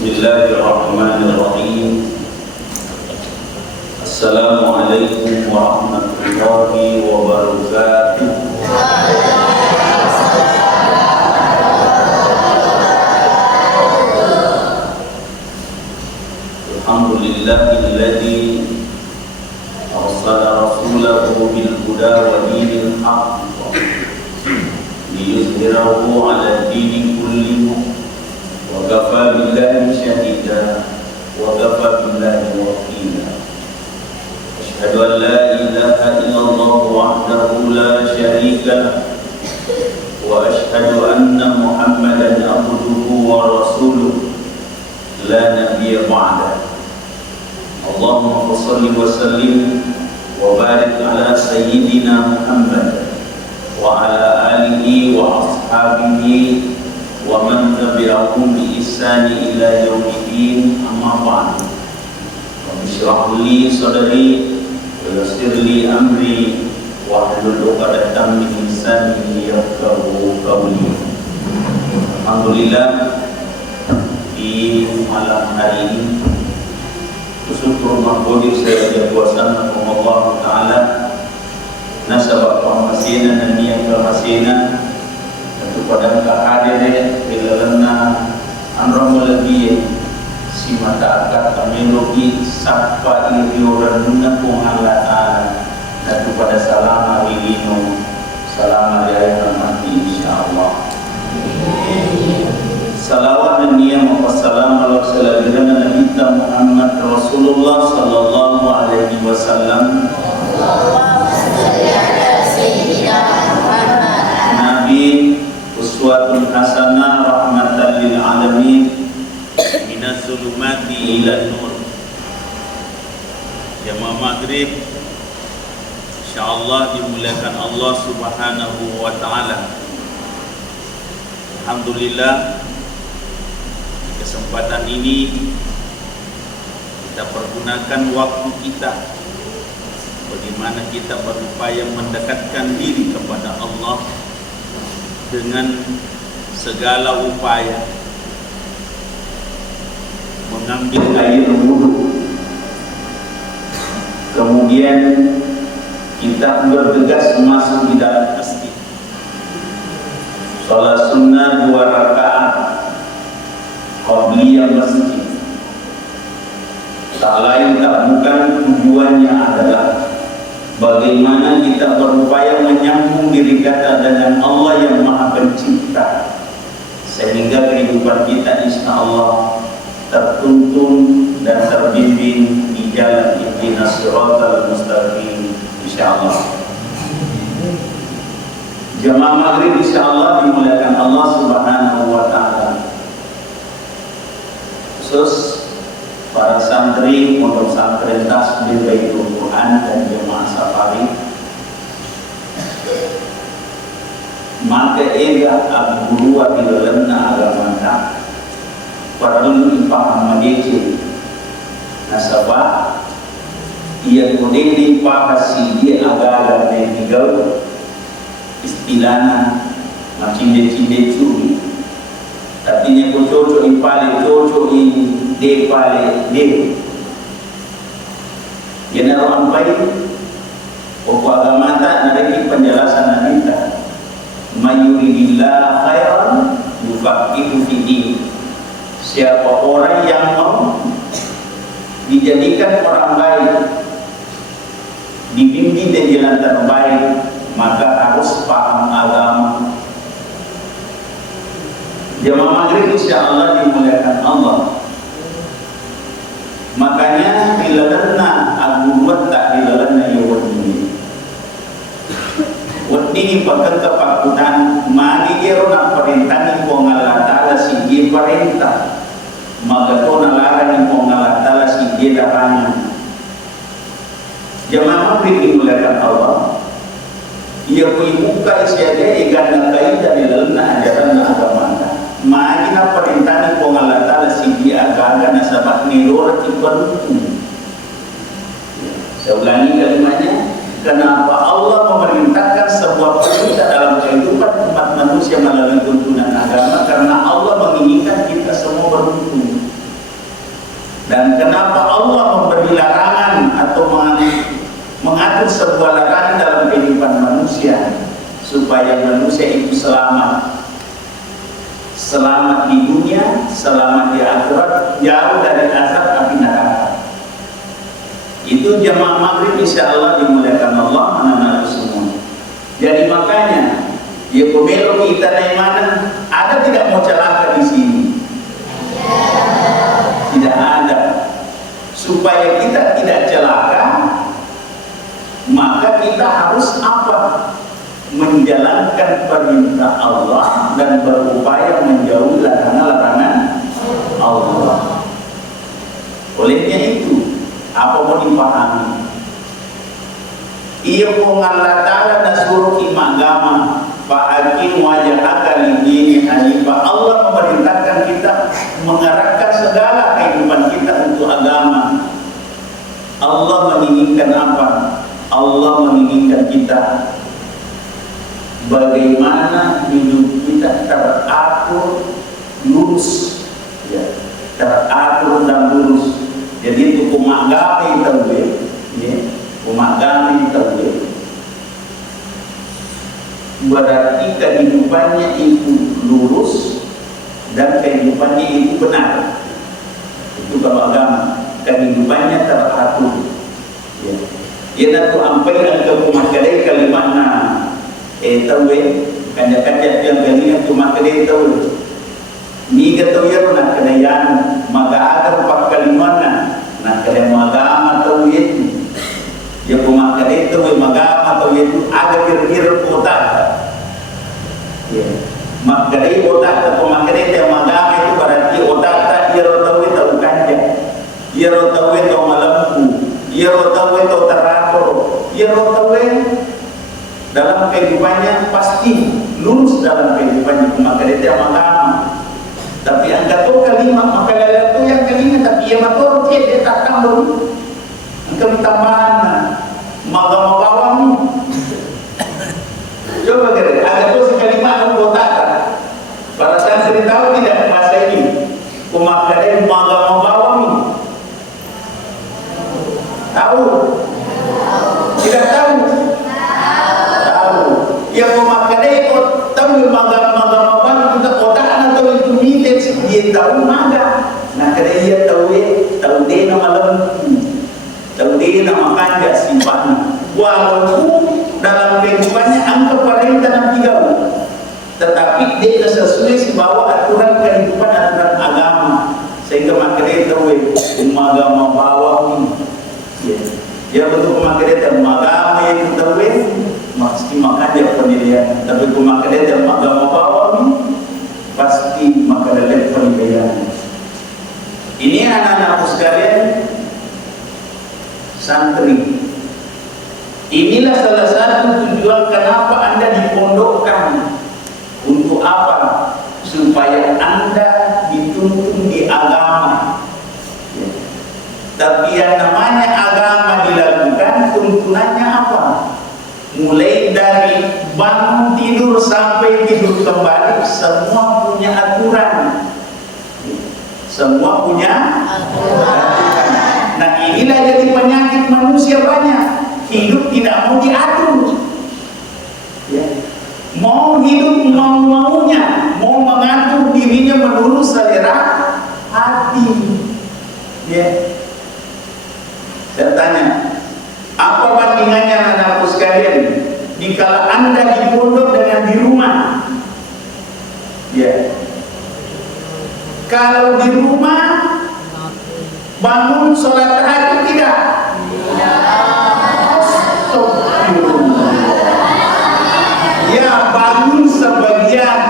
Bismillahirrahmanirrahim. Assalamualaikum warahmatullahi wabarakatuh. Alhamdulillahilladzi arsala rasulahu bil huda wa dinil haqq liyuzhirahu 'ala dini kullihi wa kafa billahi shahida wa kafa billahi wakila. Asyhadu an la ilaha illallah wahdahu la syarika lah wa asyhadu anna Muhammadan abduhu wa rasuluh la nabiyya ba'da. Allahumma shalli wa sallim wa barik ala sayyidina Muhammad wa ala alihi wa ashabihi wa man tabi'ahum bi ihsani ila yaumiddin, amma ba'du. Rabbi shrah li sadri wa yassir li amri wa hlul 'uqdatam min lisani yafqahu qawli. Alhamdulillah, di malam hari ini bersyukur mahbudi saya kuasa Allah Ta'ala nasabah hasinah dan niat hasinah kepada kehadiran bilalana anramul ladhi si mata akat kamilogi sapa iriuran nunakung Allah Ta'ala dan kepada salam alilinu salam alaihi mati insyaallah. Salawat dan niyam wa salam ala sayyidina Nabi Muhammad Rasulullah sallallahu alaihi wasallam. Nabi uswatun hasanah rahmatan lil alamin minaz zulumati ila nur. Jamaah maghrib insyaallah dimuliakan Allah Subhanahu wa taala. Alhamdulillah, kesempatan ini kita pergunakan waktu kita bagaimana kita berupaya mendekatkan diri kepada Allah dengan segala upaya, mengambil air wudhu, kemudian kita bergegas masuk di dalam masjid, salat sunnah 2 rakaat qabliyah masjid. Tak lain tak bukan tujuannya adalah bagaimana kita berupaya menyambung diri kita dengan Allah yang Maha Pencipta, sehingga kehidupan kita insyaAllah tertuntun dan terbimbing di jalan ihdinas siratal mustaqim insyaAllah. Jamaah maghrib insyaAllah dimuliakan Allah Subhanahu wa ta'ala, khusus para santri pondok pesantren Tasbih Baitul Quran dan jemaah safari. Maka ega abdullah di dalamnya agama kita para dulu paham madece nasabah ia kemudian dipahasi dia agak dan digau istilahnya macam cinde curi, tapi nya cocok ipale cocok de pale de yana orang baik pokok agama tak ada penjelasan kita mayuridillah khairan yufaqihu fi din. Siapa orang yang mau dijadikan orang baik, dibimbing dan jalan terbaik, maka harus paham agama. Jamaah maghrib insyaallah dimuliakan Allah. Makanya bilalana abu tak bilalana yawadi. Wadi pakai kepakutan magi jerona perintah ni Allah Ta'ala si dia perintah, maka kona larang ni Allah Ta'ala si dia larangan. Jamaah maghrib dimuliakan Allah. Ia punya muka isiade igana kaidah bilalana ajaran agama. Magi na perintah ni Allah Ta'ala si dia agama nasabak ni lora tiba-tiba. Saya ulangi kalimatnya. Kenapa Allah memerintahkan sebuah perintah dalam kehidupan umat manusia melalui tuntunan agama? Karena Allah menginginkan kita semua beruntung. Dan kenapa Allah memberi larangan atau mengatur sebuah larangan dalam kehidupan manusia, supaya manusia itu selamat di dunia, selamat di akhirat, jauh dari azab api neraka. Itu jamaah maghrib insyaallah dimuliakan Allah anak-anak semua. Jadi makanya ya pemilu kita dari mana? Ada tidak mau celaka di sini? Tidak ada. Supaya kita tidak celaka, maka kita harus apa? Menjalankan perintah Allah dan berupaya menjauhi larangan-larangan Allah. Olehnya itu, apa mau dipahami? Ia Allah Ta'ala nasuruh imagama fa'akim wajahaka lidini hanifah. Allah memerintahkan kita mengarahkan segala kehidupan kita untuk agama. Allah menginginkan apa? Allah menginginkan kita bagaimana hidup kita teratur, lurus, ya, teratur dan lurus. Jadi itu kumagami tauhid, ya, kumagami tauhid. Berarti kehidupannya itu lurus dan kehidupannya itu benar. Itu kalau agama, kehidupannya teratur. Ya, ia tu ampai ke kumagadai kalimatna. Tauhid, kanya-kanya yang gani tu magadai tauhid. Ni kata ya nak kedayan mag-aaral pa kalimana na kada magama tauhid ya pumakada ito ay magama tauhid aga kir-kir otak ya magdalay otak na pumakada ito magama itu berarti otak tak iro tauhid au kanja iro tauhid au malampu iro tauhid au teratur iro tauhid dalam kehidupannya pasti lurus dalam kehidupannya pumakada ito magama. Tapi angkat tu kalimat maka lalu yang kalimat tapi ia motor dia tak tambah engkau tambahan magama bawang coba kira ada tu kalimat kota para santri tahu tidak bahasa ini kumakadai magama bawang tahu tidak tahu yang kumakadai kau tahu magama bawang kita kota atau itu dia tahu mana nak kena ia tahu dia nama lembu tahu dia nama kanja simpan walaupun dalam kehidupannya angka perintah dan tiga tetapi dia sesuai si bawa aturan kehidupan aturan agama sehingga maka dia tahu agama bawah ini ya bentuk maka dia tahu agama yang tahu mesti makan dia penilaian tapi maka dia tahu agama bawah ini pasti maka dalam penilaian. Ini anak-anakku sekalian santri. Inilah salah satu tujuan kenapa Anda dipondokkan. Untuk apa? Supaya Anda dituntun di agama. Ya. Tapi yang namanya agama dilakukan tuntunannya apa? Mulai dari bangun tidur sampai tidur kembali semua punya aturan. Semua punya aturan. Nah inilah jadi penyakit manusia banyak. Hidup tidak mau diatur. Ya. Mau hidup mau-maunya, mau mengatur dirinya menurut selera hati. Ya. Saya tanya, apa bandingannya anak-anakku sekalian? Dikala Anda di pondok dengan di rumah, ya. Kalau di rumah bangun sholat tahajud tidak? Ya bangun sebagian,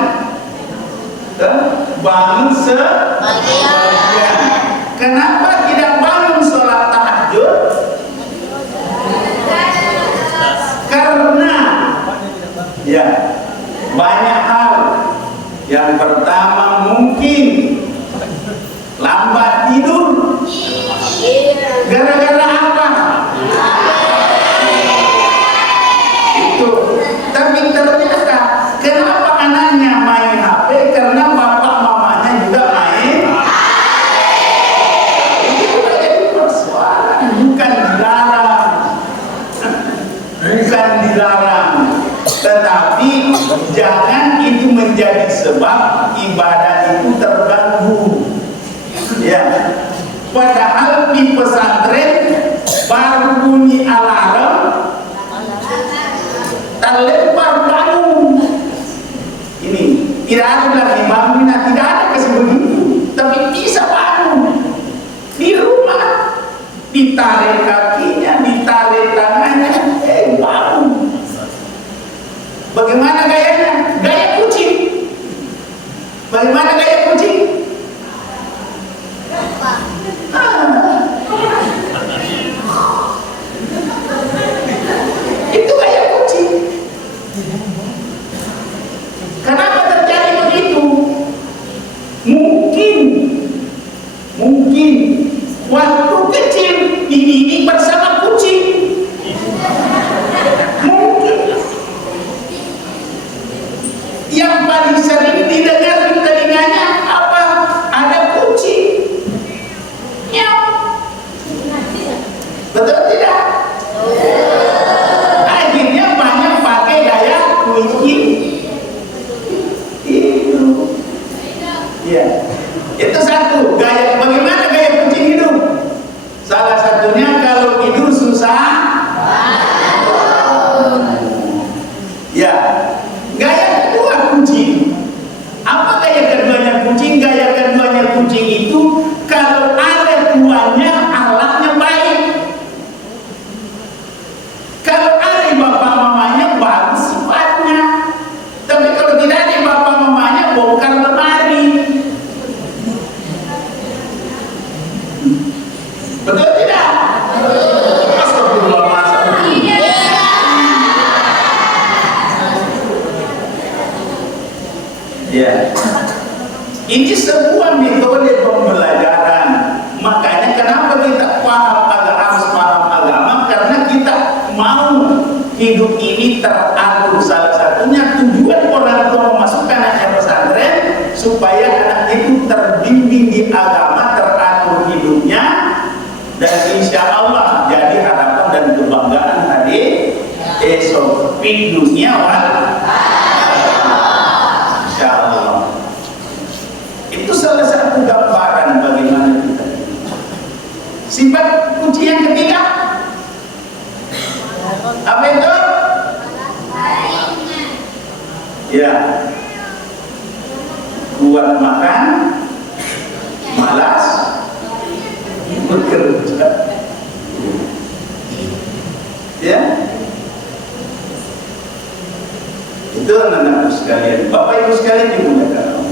bangun sebagian. Kenapa tidak bangun sholat tahajud? Karena ya banyak hal. Yang pertama mungkin lambat tidur. Gara-gara apa? Itu. Tapi ternyata kenapa anaknya main HP? Karena bapak mamanya juga main. Itu jangan itu menjadi sebab ibadah itu terganggu. Ya, padahal di pesantren baru bunyi alarm terlempar bangun. Ini tidak ada lagi bangun, tidak ada kasih begitu, tapi bisa bangun di rumah, ditarik kakinya, ditarik tangannya, bangun. Bagaimana gayanya? Gaya kucing. Bagaimana gaya kucing? Itu gaya kucing. Kenapa terjadi begitu? Mungkin waktu kecil ini bersama kucing. Mungkin yang paling sering didengar di telinganya apa? Ada kucing. Betul tidak? Akhirnya banyak pakai gaya kucing. Itu. Ya. Itu satu gaya. Bagaimana gaya kucing hidup? Salah satunya kalau tidur susah. Ya. Gaya kedua kucing. Apa gaya keduanya kucing? Gaya keduanya kucing itu kalau ada tuannya akhlaknya baik. Kalau ada bapak mamanya bagus sifatnya. Tapi kalau tidak ada bapak mamanya bongkar lemari. Betul tidak? Ya. Ini sebuah metode pembelajaran. Makanya kenapa kita harus paham agama? Karena kita mau hidup ini teratur. Salah satunya tujuan orang tua memasukkan anaknya pesantren supaya anak itu terbimbing di agama, teratur hidupnya, dan insya Allah jadi harapan dan kebanggaan tadi esok di dunia wal. Itu salah satu gambaran bagaimana kita. Sifat kunci yang ketiga apa itu? Ya, kuat makan, malas bekerja. Ya, itu anak-anak sekalian, Bapak Ibu sekalian dimuliakan Allah.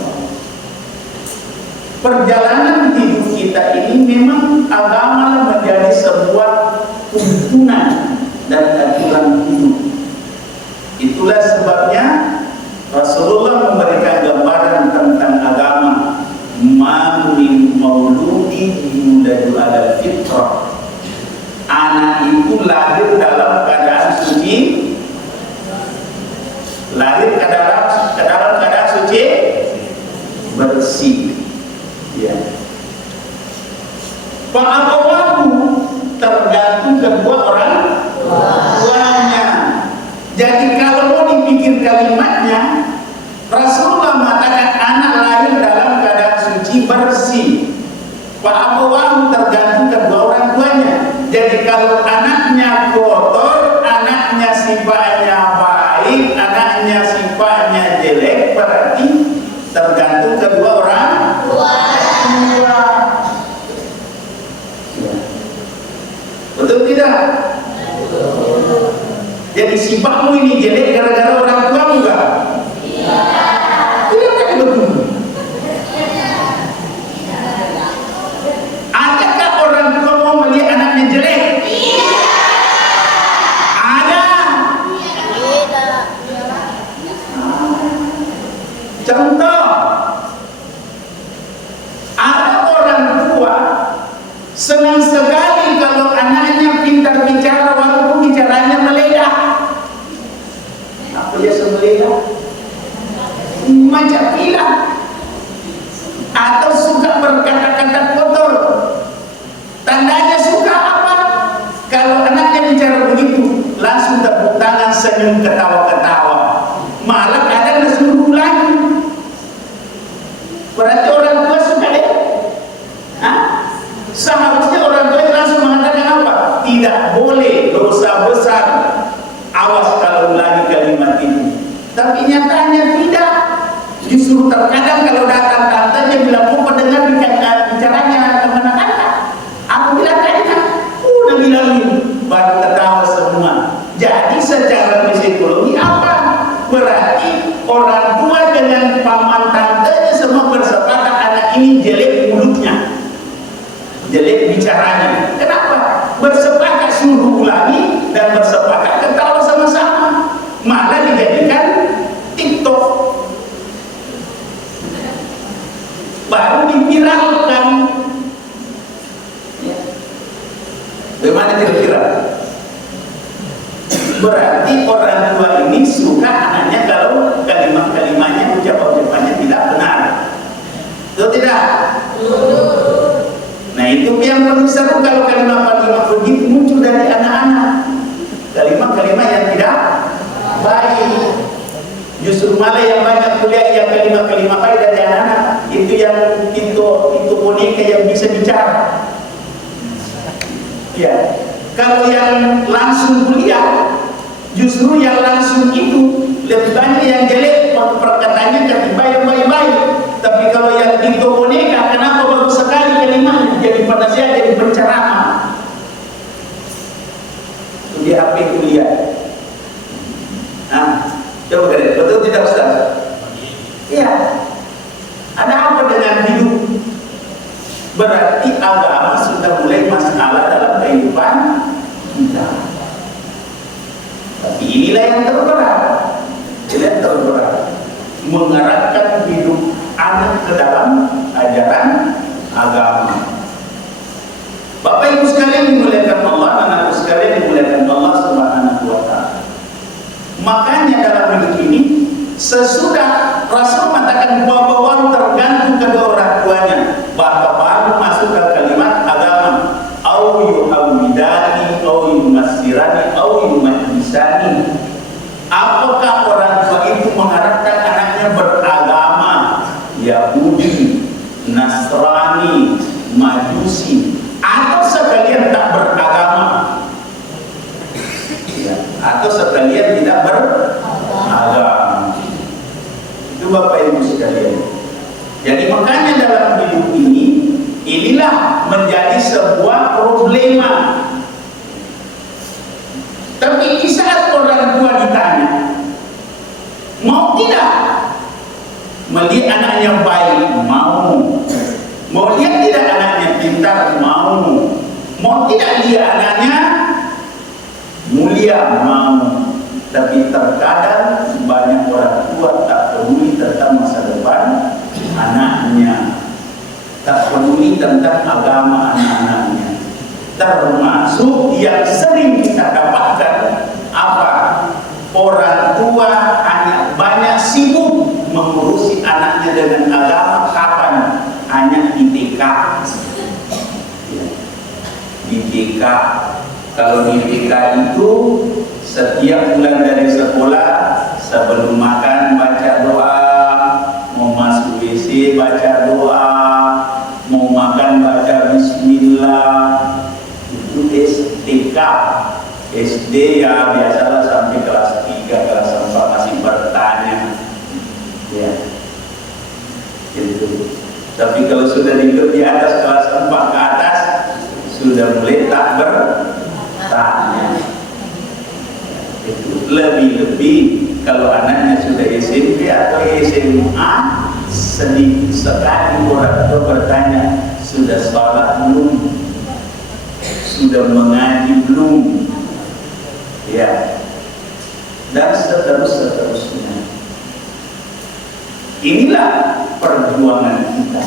Perjalanan hidup kita ini memang agama menjadi sebuah tuntunan dan aturan hidup. Itulah sebabnya Rasulullah memberikan gambaran tentang agama. Ma min mauludin yuladu ala fitrah. Anak itu lahir dalam keadaan suci, lahir ke dalam keadaan suci, bersih. Ya. Fa'abawahu tergantung kedua orang tuanya. Jadi kalau mau dipikir kalimatnya, Rasulullah mengatakan anak lahir dalam keadaan suci bersih. Fa'abawahu tergantung kedua orang tuanya. Jadi kalau anaknya kotor, anaknya sifatnya baik, anaknya sifatnya jelek, berarti tergantung kedua orang tua. Betul tidak? Jadi sifatmu ini jelek gara-gara orang tua enggak? Iya. Tidak kan betul. Adakah orang tua mau melihat anaknya jelek? Iya. Ada. Contoh, ada orang tua senang sekali kalau anaknya pintar bicara walaupun bicaranya meledak. Apa ya terkadang kalau datang tantenya bilang mau pendengar bicaranya kemana kata. Aku bilang tadi kan, udah bilang ini, baru ketawa semua. Jadi secara psikologi apa? Berarti orang tua dengan paman tantenya semua bersepakat anak ini jelek mulutnya, jelek bicaranya. Kenapa? Bersepakat suruh ulangi dan bersepakat ketawa sama-sama. Malah dijadikan TikTok, baru diviralkan. Bagaimana kira-kira? Berarti orang tua ini suka anaknya kalau kalimat-kalimatnya, ucapan-ucapannya tidak benar. Betul tidak? Nah itu yang paling seru kalau kalimat-kalimat begitu muncul dari anak-anak. Kalimat-kalimat yang tidak baik. Justru malah yang banyak kuliah yang kalimat-kalimat baik dari anak-anak itu yang itu boneka yang bisa bicara. Ya, kalau yang langsung kuliah, justru yang langsung itu lebih banyak yang jelek, waktu perkataannya ketimbang yang baik-baik. Tapi kalau yang itu boneka, kenapa bagus sekali kalimatnya? Jadi penasihat, jadi penceramah. Itu di HP kuliah. Nah, coba kalian, betul tidak Ustaz? Iya. Ada apa dengan hidup? Berarti agama sudah mulai masalah dalam kehidupan kita. Tapi inilah yang terberat. Inilah yang terberat. Mengarahkan hidup anak ke dalam ajaran agama. Bapak Ibu sekalian dimuliakan Allah, anak-anak sekalian dimuliakan Allah Subhanahu wa Ta'ala. Makanya dalam hidup ini, sesudah Rasul mengatakan bahwa tergantung kedua orang tuanya, bahwa baru masuk ke kalimat agama. Au yuhawidani, au yumasirani, au yumajisani. Apakah orang tua itu mengharapkan anaknya beragama, Yahudi, Nasrani, Majusi, atau sekalian tak beragama? Ya, atau sekalian tidak beragama. Itu Bapak Ibu sekalian. Jadi makanya dalam hidup ini, inilah menjadi sebuah problema. Tapi di saat orang tua ditanya, mau tidak melihat anaknya baik, mau lihat tidak anaknya pintar, mau tidak lihat anaknya mulia, mau. Tapi terkadang banyak orang tua tak peduli tentang masa depan anaknya, tak peduli tentang agama anak-anaknya. Termasuk yang sering kita dapatkan apa? Orang tua hanya banyak sibuk mengurusi anaknya dengan agama. Kapan? Hanya di TK. Di TK. Kalau di TK itu setiap bulan dari sekolah, sebelum makan baca doa, mau masuk WC baca doa, mau makan baca bismillah. Itu STK. SD ya biasalah sampai kelas 3, kelas 4 masih bertanya. Ya. Gitu. Tapi kalau sudah di atas kelas 4 ke atas, sudah mulai tak bertanya. Itu lebih-lebih kalau anaknya sudah SMP atau SMA, sedikit sekali orang tua bertanya, sudah sholat belum? Sudah mengaji belum? Ya, dan seterusnya. Inilah perjuangan kita.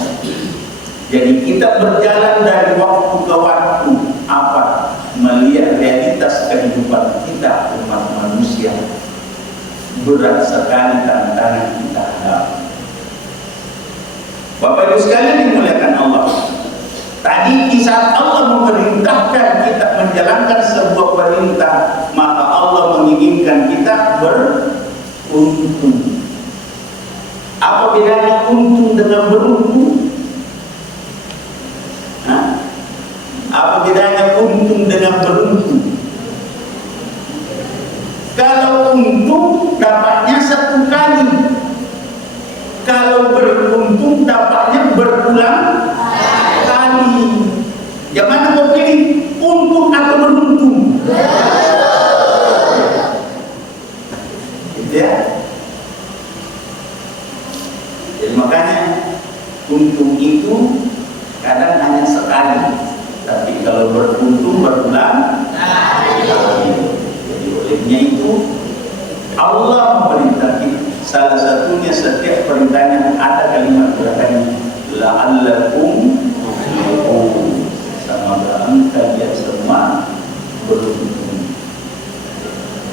Jadi kita berjalan dari waktu ke waktu, apa? Melihat realitas kehidupan kita umat manusia. Berat sekali tantangan kita hadapi. Bapak Ibu sekalian dimuliakan Allah. Tadi di saat Allah memerintahkan kita menjalankan sebuah perintah, maka Allah menginginkan kita beruntung. Apa bedanya untung dengan beruntung? Apa bedanya untung dengan beruntung? Kalau untung dapatnya satu kali, kalau berulang kali. Yang mana kau pilih? Untung atau beruntung? Gitu ya. Jadi makanya untung itu kadang hanya sekali, tapi kalau beruntung berulang kali. Jadi olehnya itu Allah memerintah kita. Salah satunya setiap perintahnya ada kalimat belakangnya la'allakum tuflihun, semoga kalian semua beruntung.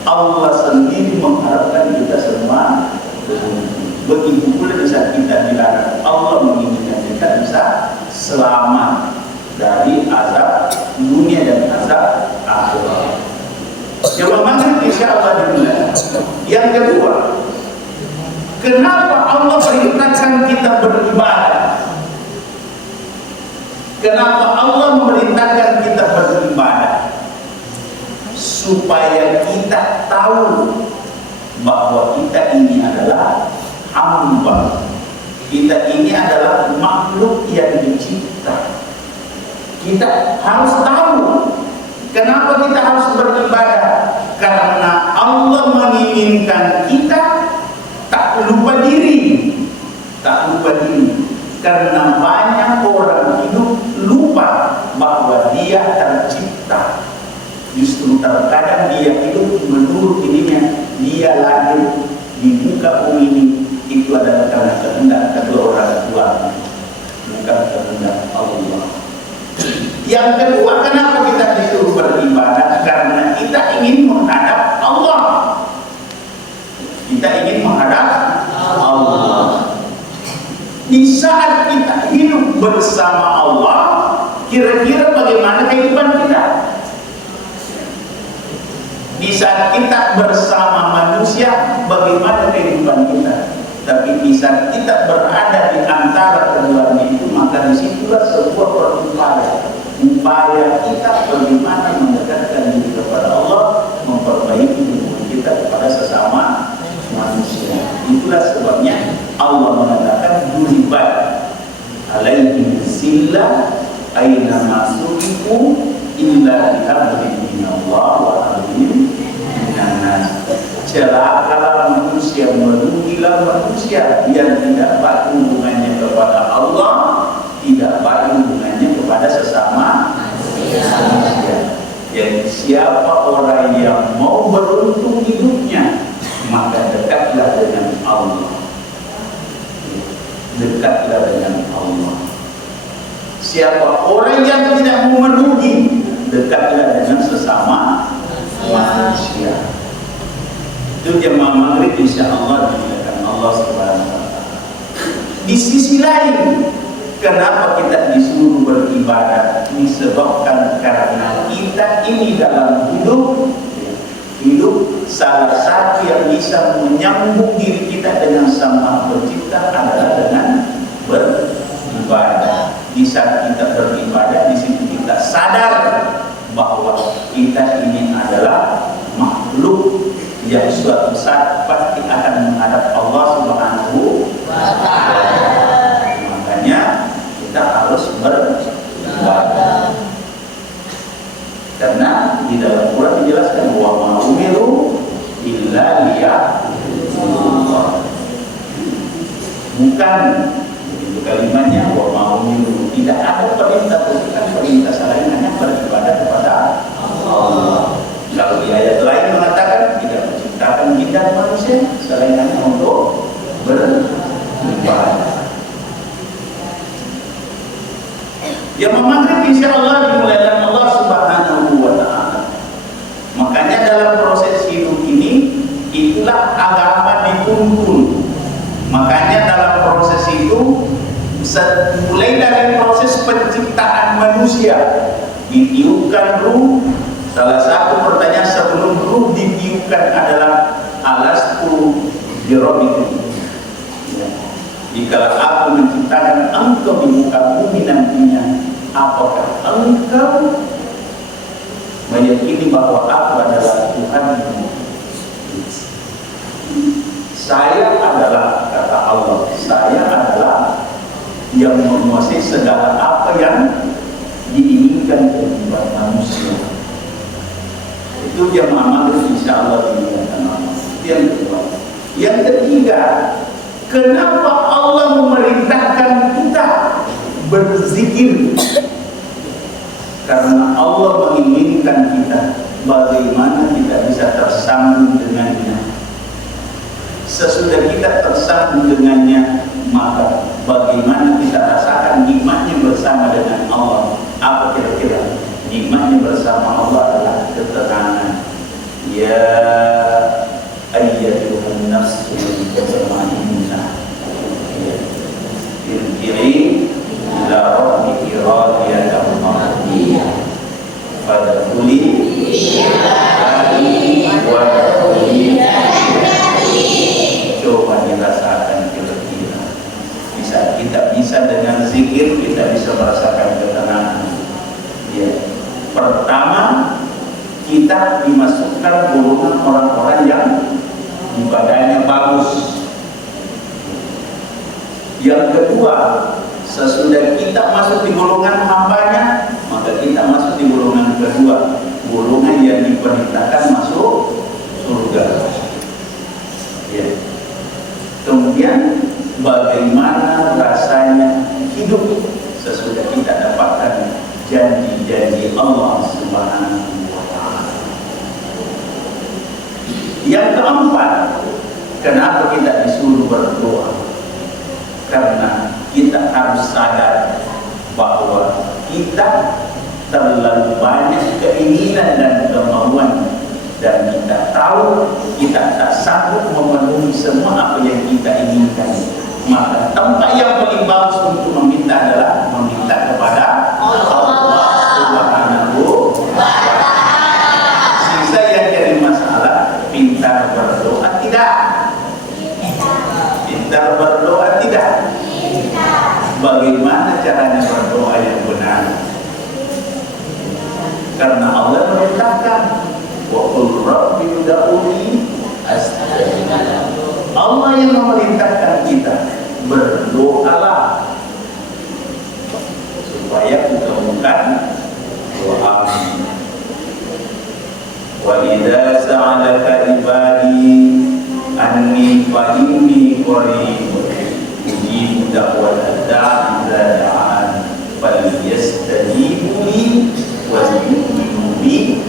Allah sendiri mengharapkan kita semua beruntung. Begitu pula di saat kita dilarang, Allah menginginkan kita bisa selamat dari azab dunia dan azab akhirat. Yang maghrib insya Allah dimulai. Yang kedua, kenapa Allah perintahkan kita beribadah? Kenapa Allah memerintahkan kita beribadah? Supaya kita tahu bahwa kita ini adalah hamba. Kita ini adalah makhluk yang dicipta. Kita harus tahu kenapa kita harus beribadah. Karena Allah menginginkan kita tak lupa diri. Tak lupa diri. Karena banyak orang hidup lupa bahwa dia tercipta. Justru terkadang dia hidup menurut dirinya. Dia lahir di muka bumi ini itu adalah karena kehendak kedua orang tua, bukan kehendak Allah. Yang kedua, kenapa kita disuruh beribadah? Karena kita ingin menghadap Allah. Kita ingin menghadap Allah. Di saat kita hidup bersama Allah, kira-kira bagaimana kehidupan kita? Di saat kita bersama manusia, bagaimana kehidupan kita? Tapi di saat kita berada di antara keduanya itu, maka disitulah sebuah upaya kita bagaimana mendekatkan diri kepada Allah, memperbaiki hubungan kita kepada sesama manusia. Itulah sebabnya Allah mengatakan duribat alaihim zillah aina masukiku illa bihablin minallah wa hablin minannas. Celakalah manusia, merugilah manusia yang tidak baik hubungannya kepada Allah, tidak baik hubungannya kepada sesama manusia. Jadi siapa orang yang mau beruntung hidupnya, maka dekatlah dengan Allah. Dekatlah dengan Allah. Siapa orang yang tidak mau merugi, dekatlah dengan sesama manusia. Itu jemaah maghrib insya Allah dimuliakan Allah Subhanahu wa Ta'ala. Di sisi lain, kenapa kita disuruh beribadah? Disebabkan karena kita ini dalam hidup salah satu yang bisa menyambung diri kita dengan Sang Pencipta adalah dengan beribadah. Di saat kita beribadah, di situ kita sadar bahwa kita ini adalah makhluk yang suatu saat pasti akan menghadap Allah Subhanahu wa Ta'ala. Makanya kita harus beribadah. Karena di dalam Quran dijelaskan wa ma umiru illa liya'budullah. Bukan itu kalimatnya wa ma umiru, tidak ada perintah selain hanya beribadah kepada Allah. Kalau di ayat lain mengatakan tidak menciptakan kita manusia selain hanya untuk beribadah. Yang maghrib insya Allah dimulaikan Allah Subhanahu wa Ta'ala. Makanya dalam proses hidup ini itulah agama dituntun. Makanya dalam proses itu mulai dari proses penciptaan manusia, ditiupkan ruh. Salah satu pertanyaan sebelum ruh ditiupkan adalah alastu birabbikum. Jika aku menciptakan engkau di muka bumi nantinya, apakah engkau meyakini bahwa aku adalah Tuhanmu? Saya adalah, kata Allah, saya adalah yang menguasai segala apa yang diinginkan kehidupan manusia. Itu jamaah maghrib insyaallah diingatkan Allah. Yang kedua. Yang ketiga, kenapa Allah memerintahkan kita berzikir? Karena Allah menginginkan kita bagaimana kita bisa tersambung dengannya. Sesudah kita tersambung dengannya, maka bagaimana kita rasakan nikmatnya bersama dengan Allah. Apa kira-kira nikmatnya bersama Allah adalah ketenangan. Ya ayyatuhan nafsul mutmainnah, irji'i ila rabbiki radiyatan mardiyah fadkhuli fi ibadi wadkhuli jannati. Coba dirasakan kira-kira. Kita bisa dengan zikir, kita bisa merasakan ketenangan. Ya. Pertama, kita dimasukkan golongan orang-orang yang ibadahnya bagus. Yang kedua, sesudah kita masuk di golongan hambanya, maka kita masuk di golongan kedua, golongan yang diperintahkan masuk surga. Ya. Kemudian bagaimana rasanya hidup sesudah kita dapatkan janji-janji Allah Subhanahu wa Ta'ala. Yang keempat, kenapa kita disuruh berdoa? Karena kita harus sadar bahwa kita terlalu banyak keinginan dan kemauan, dan kita tahu kita tak sanggup memenuhi semua apa yang kita inginkan. Maka tempat yang paling bagus untuk meminta adalah meminta kepada Allah Subhanahu wa Ta'ala. Sisa yang jadi masalah, pintar berdoa tidak? Pintar berdoa tidak? Bagaimana caranya berdoa yang benar? Karena Allah merintahkan, wa qul rabbi ud'uni astajib lakum. Allah yang memerintahkan kita, berdoalah supaya ditemukan doa. Wa idza sa'alaka ibadi anni fa inni qarib ujibu da'wata da'i idza da'an falyastajibu li wa yu'minu bi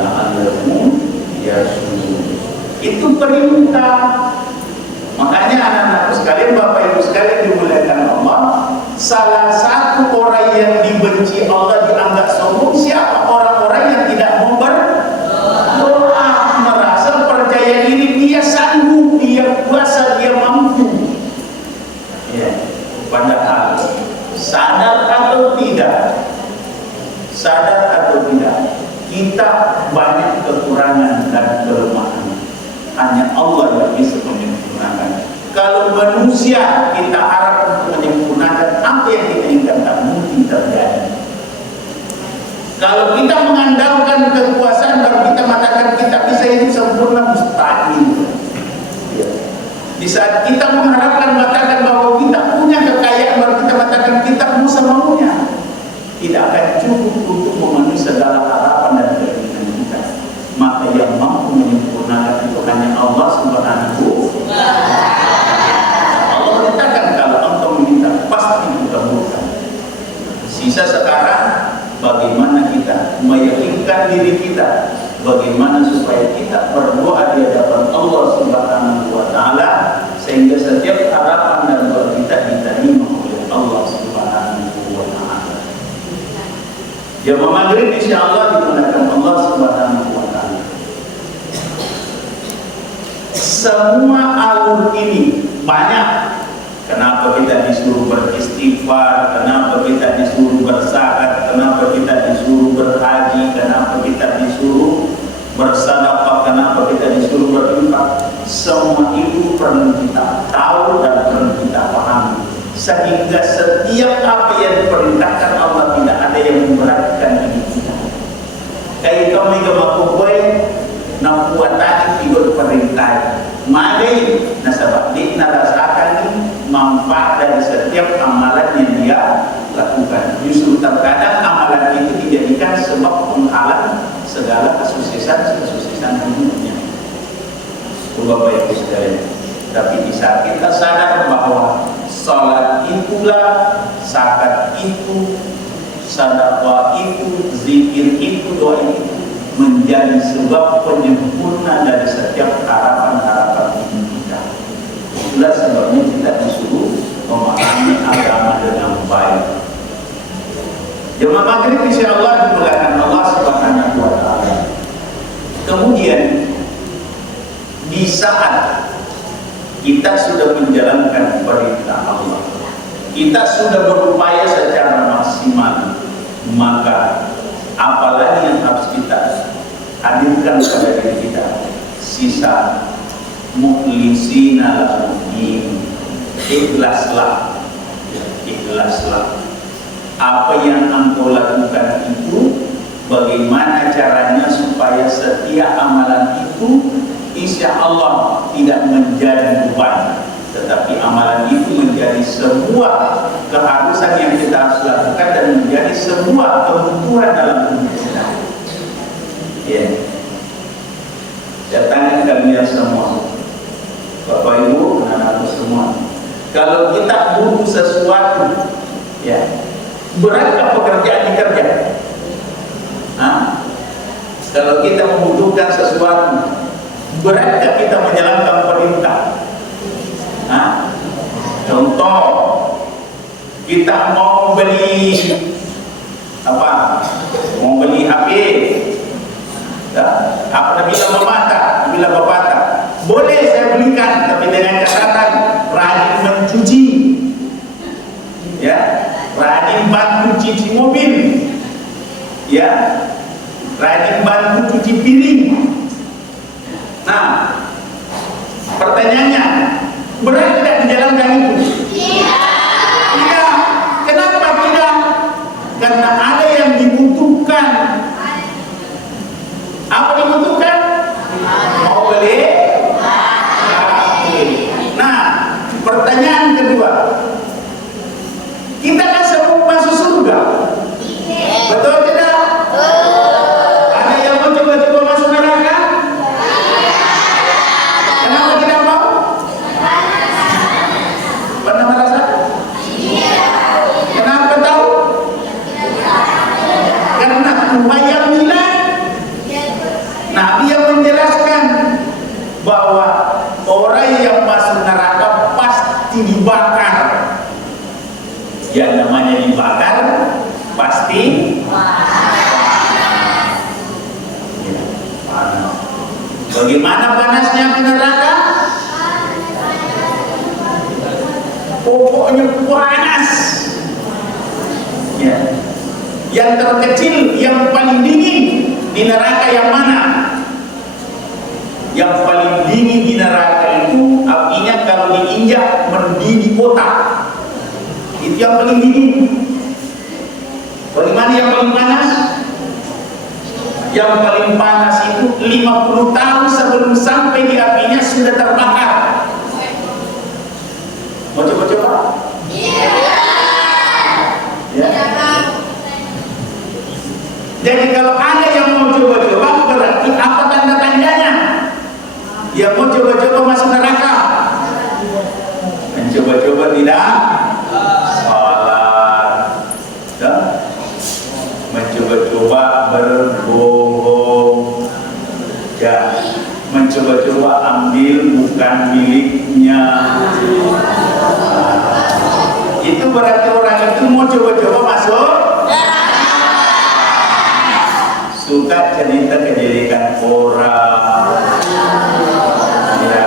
la'allahum yarshudun. Itu perintah. Makanya anak-anakku sekalian, Bapak Ibu sekalian dimuliakan Allah, salah satu orang yang dibenci Allah dianggap sombong siapa? Orang-orang yang tidak mau berdoa, merasa percaya diri dia sanggup, dia kuasa, dia mampu. Ya, padahal sadar atau tidak, kita banyak kekurangan dan kelemahan. Hanya Allah yang bisa menyempurnakan. Kalau manusia kita harap untuk menyempurnakan apa yang kita inginkan, tak mungkin terjadi. Kalau kita mengandalkan kekuasaan baru kita mengatakan kita bisa hidup sempurna, mustahil. Di saat kita mengharapkan mengatakan bahwa kita punya kekayaan baru kita mengatakan kita bisa maunya, tidak akan cukup untuk memenuhi segala harapan dan keinginan kita. Maka yang mampu menyempurnakan itu hanya Allah Subhanahu wa Ta'ala. Allah menyatakan kalau engkau meminta pasti dikabulkan. Sisa sekarang bagaimana kita meyakinkan diri kita, bagaimana supaya kita berdoa di hadapan Allah Subhanahu wa Ta'ala sehingga setiap harapan dan doa kita diterima oleh Allah Subhanahu wa Ta'ala. Jamaah maghrib insyaallah dimuliakan Allah Subhanahu wa Ta'ala. Semua alur ini banyak. Kenapa kita disuruh beristighfar, kenapa kita disuruh berzakat, kenapa kita disuruh berhaji, kenapa kita disuruh bersedekah, kenapa kita disuruh berinfak. Semua itu perlu kita tahu dan perlu kita pahami, sehingga setiap apa yang diperintahkan Allah tidak ada yang memberatkan hidup kita. Kayak kami gemakubai nak buat tadi ikut perintah magai nasabak di narasakan manfaat dari setiap amalan yang terkadang amalan itu dijadikan sebab penghalang segala kesuksesan hidupnya. Bapak Ibu sekalian, tapi di saat kita sadar bahwa salat itulah, zakat itu, sedekah itu, zikir itu, doa itu menjadi sebab penyempurna dari setiap harapan-harapan hidup kita. Itulah sebabnya kita disuruh memahami agama dengan baik. Jemaah maghrib insyaallah dimulakan Allah Subhanahu wa taala. Kemudian di saat kita sudah menjalankan perintah Allah, kita sudah berupaya secara maksimal, maka apalagi yang harus kita hadirkan pada diri kita? Sisa mukhlisina lahu-din, ikhlaslah, ikhlaslah. Apa yang engkau lakukan itu, bagaimana caranya supaya setiap amalan itu insya Allah tidak menjadi beban, tetapi amalan itu menjadi sebuah keharusan yang kita harus lakukan dan menjadi sebuah kebutuhan dalam hidup kita. Ya. Saya tanya kalian semua, Bapak Ibu, anak-anakku semua, kalau kita butuh sesuatu, ya, beratkah pekerjaan dikerja? Kalau kita membutuhkan sesuatu, beratkah kita menjalankan perintah? Contoh, kita mau beli apa? Mau beli HP, ya? Apabila bapak boleh saya belikan, tapi dengan catatan rajin mencuci, ya, rajin bantu cuci mobil, ya, rajin bantu cuci piring. Nah, pertanyaannya, berat tidak dijalankan itu? Tidak. Kenapa tidak? Karena ada yang dibutuhkan. Apa dibutuhkan? Mau beli? Nah, pertanyaan kedua, kita kan semua masuk surga, betul tidak? Ada yang mau coba-coba masuk neraka? Kenapa tidak mau? Pernah merasa? Kenapa tahu? Karena Tuhan yang bilang. Nabi yang menjelaskan bahwa orang yang masuk neraka pasti dibakar. Yang namanya dibakar pasti panas. Bagaimana panasnya di neraka? Pokoknya panas. Ya. Yang terkecil, yang paling dingin di neraka yang mana? Yang paling dingin di neraka itu apinya kalau diinjak mendidih otak. Itu yang paling dingin. Bagaimana yang paling panas? Yang paling panas itu 50 tahun sebelum sampai di apinya sudah terbakar. Mau coba-coba? Iya. Ya. Jadi kalau ada yang mau coba-coba, berarti apa tanda-tandanya? Yang mau coba-coba masuk neraka, mencoba-coba tidak salat, ya? Mencoba-coba berbohong, ya? Mencoba-coba ambil bukan miliknya. Itu berarti orang itu mau coba-coba masuk. Suka cerita kejelekan orang, ya.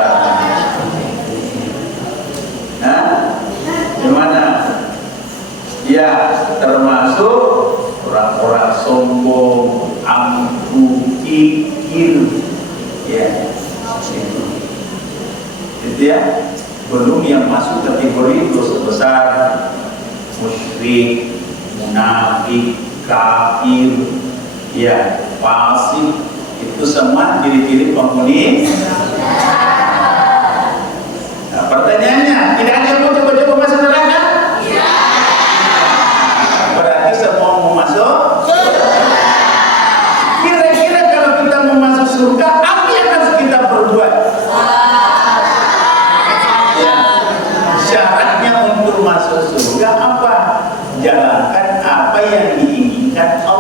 Gimana? Ya, termasuk orang-orang sombong, angkuh, kikir, ya, itu ya. Belum yang masuk kategori dosa besar, musyrik, munafik, kafir, ya, fasik. Itu semua ciri-ciri penghuni. Nah, pertanyaannya, tidak ada yang mau coba-coba masuk neraka? Berarti semua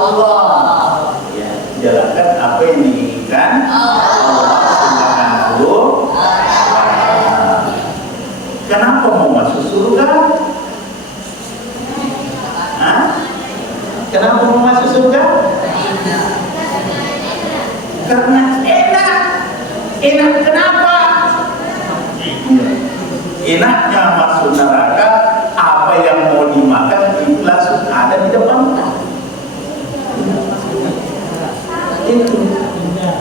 Allah. Ya, jalankan apa yang diinginkan Allah Subhanahu wa Ta'ala. Kenapa mau masuk surga? Hah? Kenapa mau masuk surga? Karena enak. Enak kenapa? Enaknya masuk neraka, apa yang mau dimakan itu langsung ada di depan. Itu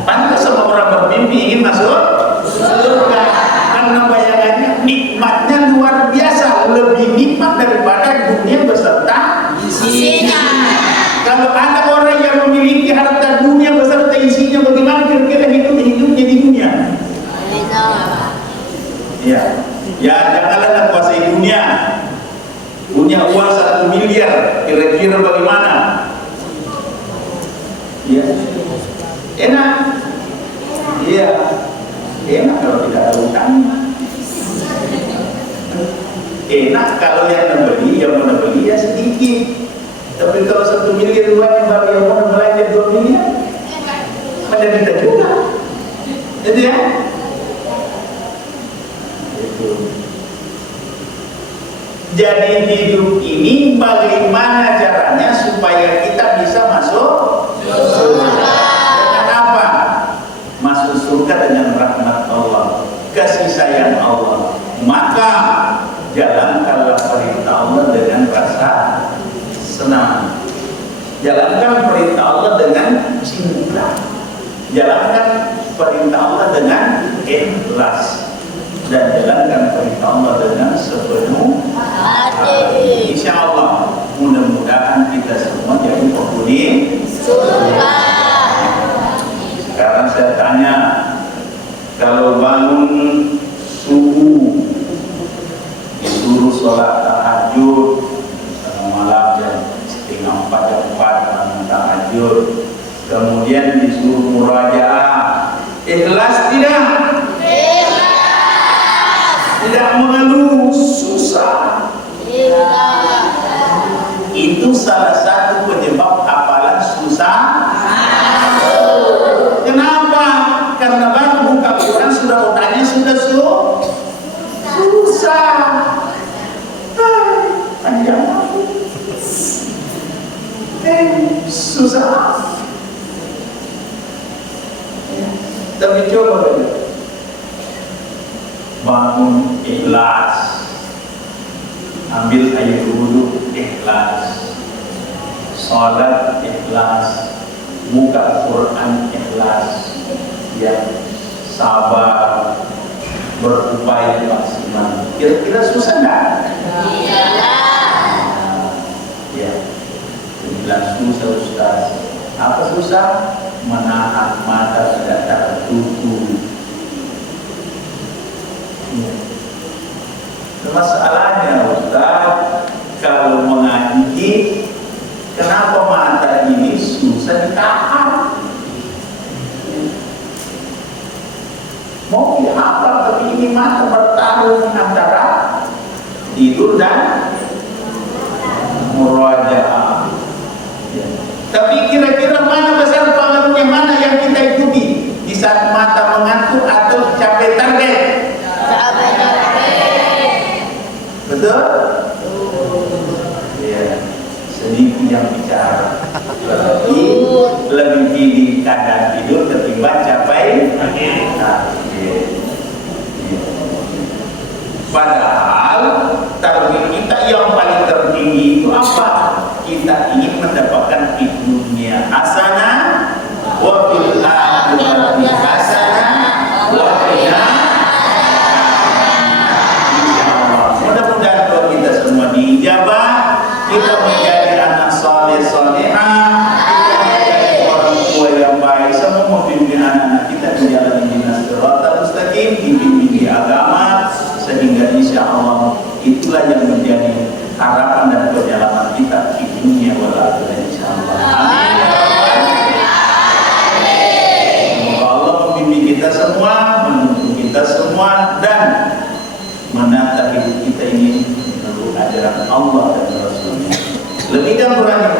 pantas sama orang bermimpi ingin masuk surga, karena bayangannya nikmatnya luar biasa, lebih nikmat daripada dunia beserta isinya. Kalau ada orang yang memiliki harta dunia beserta isinya, bagaimana kira-kira hidupnya di dunia? Ya, janganlah kuasai dunia. Punya uang 1 miliar, kira-kira bagaimana? Ya, enak. Iya, enak kalau tidak ada utang. Enak kalau yang membeli ya sedikit. Tapi kalau 1 miliar uangnya baru yang mau belanja 2 miliar, menderita juga. Itu ya. Jadi hidup ini bagaimana caranya supaya kita bisa masuk surga? Dengan apa? Masuk surga dengan rahmat Allah, kasih sayang Allah. Maka jalankanlah perintah Allah dengan rasa senang. Jalankan perintah Allah dengan cinta. Jalankan perintah Allah dengan ikhlas. Dan jalankan perintah Allah dengan sepenuh hati. Insya Allah mudah-mudahan kita semua jadi penghuni surga. Sekarang saya tanya, kalau bangun subuh disuruh sholat tahajud malam jam 3:30 jam 4 bangun tahajud, kemudian disuruh murajaah, ikhlas tidak? Tidak mengeluh, susah. Itu salah satu penyebab hafalan susah. Kenapa? Karena baru buka Quran sudah otaknya sudah susah. Panjang susah. Tapi coba bangun ikhlas, ambil air wudhu ikhlas, sholat ikhlas, buka Quran ikhlas, ya, sabar, berupaya maksimal. Kira-kira susah nggak? Ya, bilang susah Ustaz. Apa susah? Menahan mata tidak tertutup. Masalahnya Ustaz, kalau mengaji, kenapa mata ini susah ditahan? Mau dihafal, tapi ini mata bertarung antara tidur dan murajaah. Tapi kira-kira mana besar pengaruhnya, mana yang kita ikuti? Di saat mata mengantuk atau capai target? Betul? Ya, sedikit yang bicara. Lebih tinggi keadaan tidur ketimbang capai target. Padahal target kita yang paling tertinggi itu apa? Kita ingin mendapatkan di dunia hasanah wa fil akhirati hasanah wa qina. Mudah-mudahan doa kita semua diijabah, kita menjadi anak saleh salehah, kita menjadi orang tua yang baik, semua membimbing anak-anak kita di jalan yang siratal mustaqim, dibimbing di agama, sehingga insya Allah itulah yang menjadi harapan dan perjalanan kita di dunia wal akhirah insya Allah. Amin. Semoga Allah membimbing kita semua, menuntun kita semua, dan menata hidup kita ini menurut ajaran Allah dan Rasulnya. Lebih dan kurangnya